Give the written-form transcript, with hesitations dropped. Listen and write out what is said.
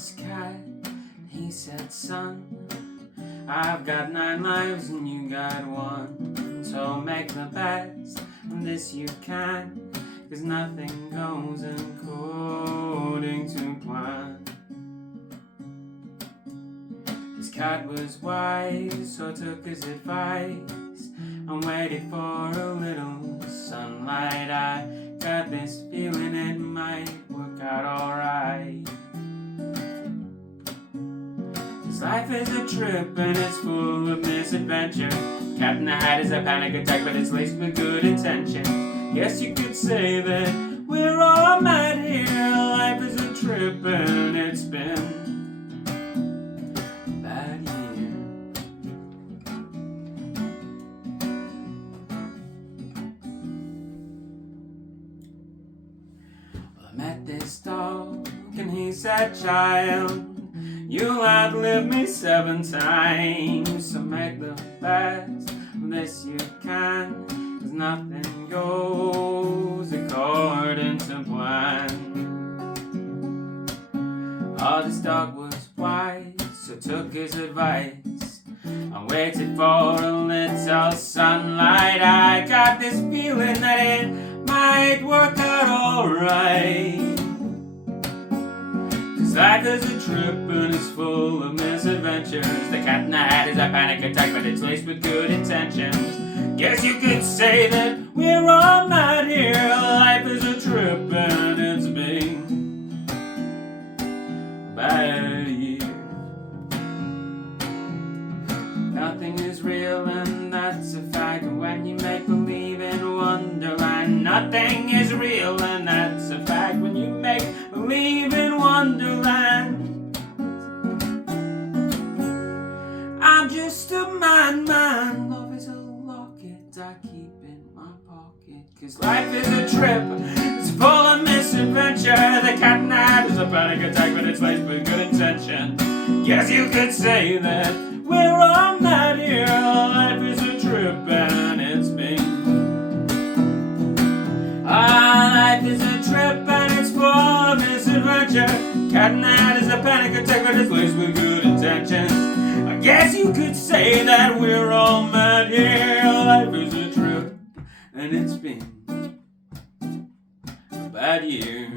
this cat. He said, son, I've got 9 lives and you got 1. So make the best of this you can, 'cause nothing goes according to plan. This cat was wise, so took his advice and waited for a little sunlight. I got this feeling it might work out alright. This life is a trip and it's full of misadventure. Cat in the Hat is a panic attack, but it's laced with good intention. Yes, you could say that we're all mad here. Life is a trip and it's been a bad year. Well, I met this dog and he said, child, you'll outlive me 7 times. So make the best of this you can, 'cause nothing goes according to plan. Oh, this dog was wise, so took his advice. I waited for a little sunlight. I got this feeling that it might work out alright. 'Cause life is a trip and it's full of misadventures. The Cat in the Hat is a panic attack, but it's laced with good intentions. Guess you could say that we're all mad here. Life is a trip and it's been a bad year. Nothing is real and that's a fact. When you make believe in Wonderland, nothing is real and that's a fact. When you make believe in Wonderland, I'm just a man. Love is a locket I keep in my pocket. 'Cause life is a trip, it's full of misadventure. The Cat in the Hat is a panic attack, but it's laced with good intention. Guess you could say that we're all mad here. Life is a trip and it's been. Life is a trip and it's full of misadventure. Cat in the Hat is a panic attack, but it's laced with good intentions. I guess you could say that we're all mad here. Life is a trip and it's been a bad year.